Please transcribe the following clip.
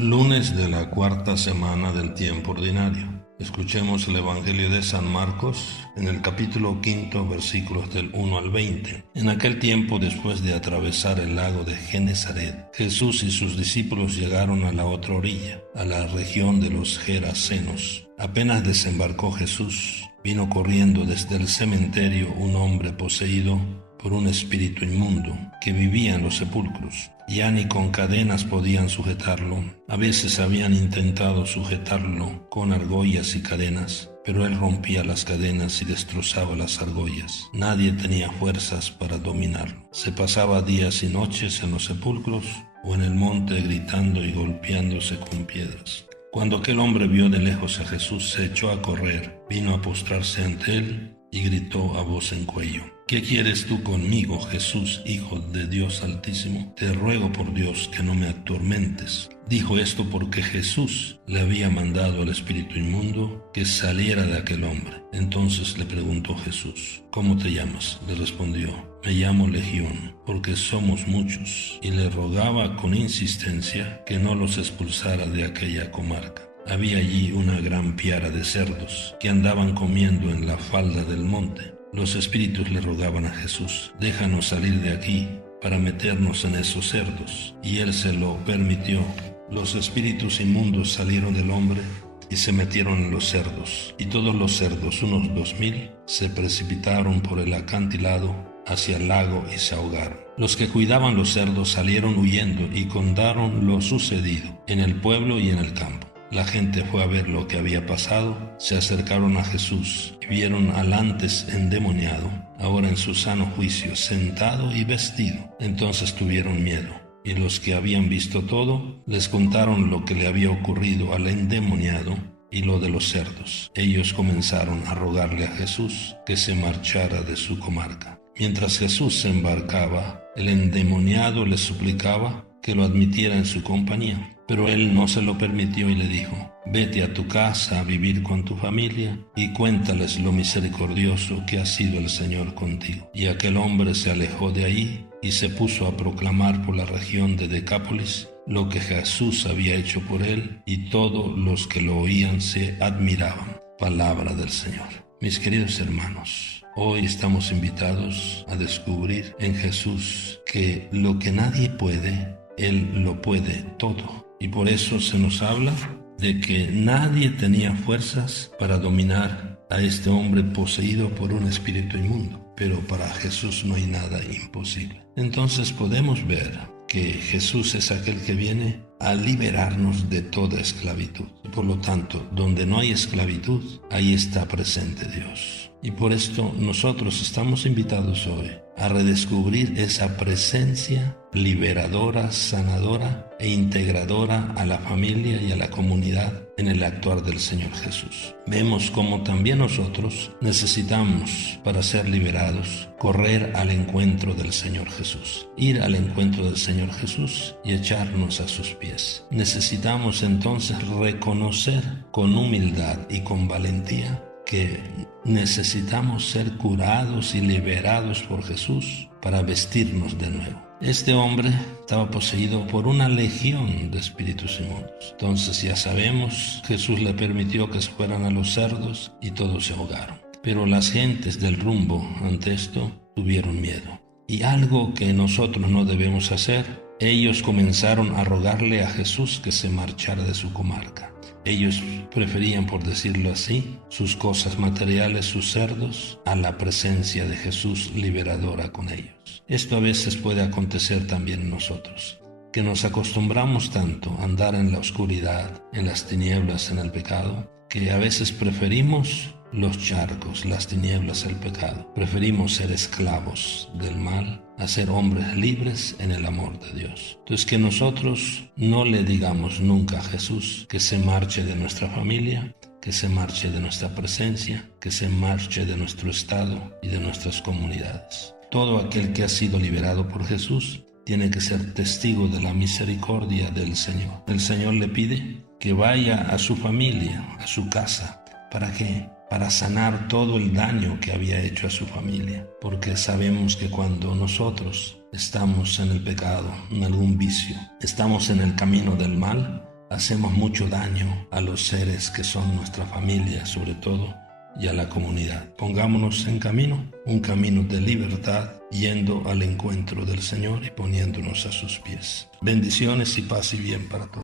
Lunes de la cuarta semana del tiempo ordinario. Escuchemos el Evangelio de San Marcos en el capítulo 5, versículos del 1 al 20. En aquel tiempo, después de atravesar el lago de Genesaret, Jesús y sus discípulos llegaron a la otra orilla, a la región de los Gerasenos. Apenas desembarcó Jesús, vino corriendo desde el cementerio un hombre poseído por un espíritu inmundo, que vivía en los sepulcros. Ya ni con cadenas podían sujetarlo. A veces habían intentado sujetarlo con argollas y cadenas, pero él rompía las cadenas y destrozaba las argollas. Nadie tenía fuerzas para dominarlo. Se pasaba días y noches en los sepulcros o en el monte gritando y golpeándose con piedras. Cuando aquel hombre vio de lejos a Jesús, se echó a correr, vino a postrarse ante él y gritó a voz en cuello: ¿Qué quieres tú conmigo, Jesús, Hijo de Dios Altísimo? Te ruego por Dios que no me atormentes. Dijo esto porque Jesús le había mandado al espíritu inmundo que saliera de aquel hombre. Entonces le preguntó Jesús: ¿Cómo te llamas? Le respondió: Me llamo Legión, porque somos muchos. Y le rogaba con insistencia que no los expulsara de aquella comarca. Había allí una gran piara de cerdos que andaban comiendo en la falda del monte. Los espíritus le rogaban a Jesús: déjanos salir de aquí para meternos en esos cerdos. Y él se lo permitió. Los espíritus inmundos salieron del hombre y se metieron en los cerdos. Y todos los cerdos, unos 2000, se precipitaron por el acantilado hacia el lago y se ahogaron. Los que cuidaban los cerdos salieron huyendo y contaron lo sucedido en el pueblo y en el campo. La gente fue a ver lo que había pasado, se acercaron a Jesús y vieron al antes endemoniado, ahora en su sano juicio, sentado y vestido. Entonces tuvieron miedo, y los que habían visto todo les contaron lo que le había ocurrido al endemoniado y lo de los cerdos. Ellos comenzaron a rogarle a Jesús que se marchara de su comarca. Mientras Jesús se embarcaba, el endemoniado le suplicaba que lo admitiera en su compañía. Pero él no se lo permitió y le dijo: vete a tu casa a vivir con tu familia y cuéntales lo misericordioso que ha sido el Señor contigo. Y aquel hombre se alejó de ahí y se puso a proclamar por la región de Decápolis lo que Jesús había hecho por él, y todos los que lo oían se admiraban. Palabra del Señor. Mis queridos hermanos, hoy estamos invitados a descubrir en Jesús que lo que nadie puede, Él lo puede todo. Y por eso se nos habla de que nadie tenía fuerzas para dominar a este hombre poseído por un espíritu inmundo. Pero para Jesús no hay nada imposible. Entonces podemos ver que Jesús es aquel que viene a liberarnos de toda esclavitud. Por lo tanto, donde no hay esclavitud, ahí está presente Dios. Y por esto nosotros estamos invitados hoy a redescubrir esa presencia liberadora, sanadora e integradora a la familia y a la comunidad en el actuar del Señor Jesús. Vemos cómo también nosotros necesitamos, para ser liberados, correr al encuentro del Señor Jesús, ir al encuentro del Señor Jesús y echarnos a sus pies. Necesitamos entonces reconocer con humildad y con valentía que necesitamos ser curados y liberados por Jesús para vestirnos de nuevo. Este hombre estaba poseído por una legión de espíritus inmundos. Entonces ya sabemos, Jesús le permitió que se fueran a los cerdos y todos se ahogaron. Pero las gentes del rumbo ante esto tuvieron miedo. Y algo que nosotros no debemos hacer, ellos comenzaron a rogarle a Jesús que se marchara de su comarca. Ellos preferían, por decirlo así, sus cosas materiales, sus cerdos, a la presencia de Jesús liberadora con ellos. Esto a veces puede acontecer también en nosotros, que nos acostumbramos tanto a andar en la oscuridad, en las tinieblas, en el pecado, que a veces preferimos los charcos, las tinieblas, el pecado. Preferimos ser esclavos del mal a ser hombres libres en el amor de Dios. Entonces, que nosotros no le digamos nunca a Jesús que se marche de nuestra familia, que se marche de nuestra presencia, que se marche de nuestro estado y de nuestras comunidades. Todo aquel que ha sido liberado por Jesús tiene que ser testigo de la misericordia del Señor. El Señor le pide que vaya a su familia, a su casa. ¿Para qué? Para sanar todo el daño que había hecho a su familia. Porque sabemos que cuando nosotros estamos en el pecado, en algún vicio, estamos en el camino del mal, hacemos mucho daño a los seres que son nuestra familia, sobre todo, y a la comunidad. Pongámonos en camino, un camino de libertad, yendo al encuentro del Señor y poniéndonos a sus pies. Bendiciones y paz y bien para todos.